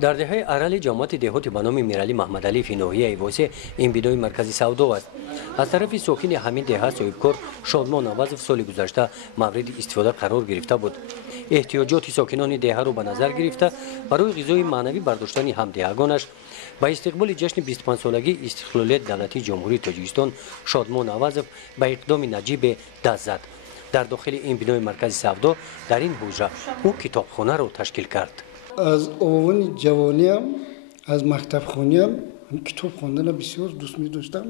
در دهه اول جماعت دهاتی به نام میرعلی محمدعلی فینوحی ایوازی این بینای مرکزی سودا است. از طرف ساکن همین دهه صاحبکار شادمان نوازف سال گذشته مورد استفاده قرار گرفته بود. احتیاجات ساکنان دهه را به نظر گرفته برای غذای معنوی برداشتن همدهگانش با استقبال جشن 25 سالگی استقلالیت دولتی جمهوری تاجیکستان شادمان نوازف به اقدام نجیب دست زد. در داخل این بینای مرکزی سودا در این حجره او کتابخانه را تشکیل کرد. از اون جوانیم از مکتب خونیم کتاب خواندن بسیار دوست می داشتم.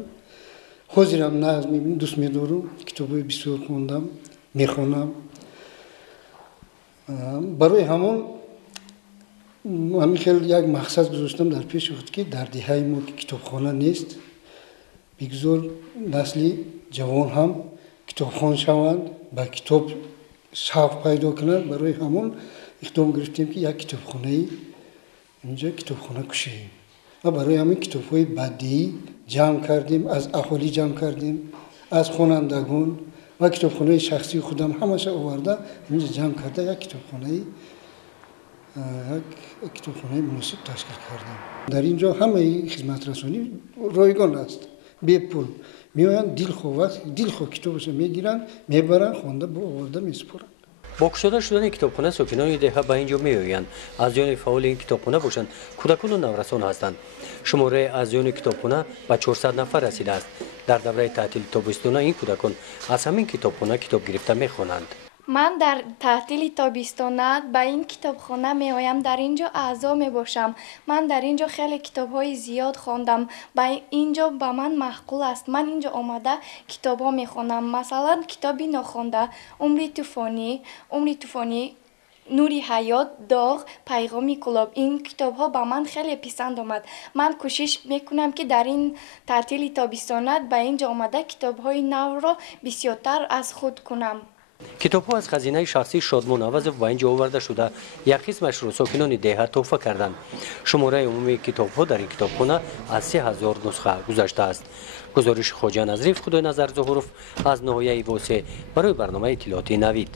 حاضرم نه از میبینم دوست می دارم کتابای بسیار خواندم میخوانم. برای همون من خیلی یک مقصد گذاشتم در پیش خود که در دهه ما که کتابخانه نیست بگذار نسلی جوان هم کتابخوان شوند با کتاب شوق پیدا کنند. برای همون اقدام گرفتیم که یک کتابخانه اینجا کتابخانه کشیم و برای همین کتاب‌های بدیعی جمع کردیم، از اهالی جمع کردیم، از خوانندگان و کتابخانه شخصی خودم همش آورده اینجا جمع کرده یک کتابخانه مناسب تشکیل کردیم. در اینجا همه خدمت رسانی رایگان است، بی پول میآیند دلخواه کتابش میگیرن میبرن خوانده با آورده میسپرن. با گشوده شدن کتابخانه ساکنان دهه به اینجا میآیند. اعضایان فعال این کتابخانه باشند کودکان و نورسان هستند. شماره اعضایان کتابخانه به 400 نفر رسیده است. در دوره تعطیل تابستانه این کودکان از همین کتابخانه کتاب گرفته میخوانند. من در تعطیل تابستانه به این کتابخانه می آیم، در اینجا اعضا می باشم. من در اینجا خیلی کتاب‌های زیاد خواندم. اینجا به من معقول است. من اینجا آمده کتاب‌ها می خوانم. مثلا کتابی ناخوانده عمر طوفانی، نوری حیات، داغ، پیغامی گلاب. این کتاب‌ها به من خیلی پسند آمد. من کوشش میکنم که در این تعطیل تابستانه به اینجا آمده کتاب‌های نو را بسیارتر از خود کنم. کتاب‌ها از خزینه شخصی شادمان نوازف به اینجا آورده شده. یک قسمش را ساکنان دهه تحفه کردند. شماره عمومی کتاب‌ها در این کتابخانه از 3000 نسخه گذشته است. گزارش خواجه نظریف خدای نظر ظهورف از ناحیه ایواسه برای برنامه اطلاعاتی نوید.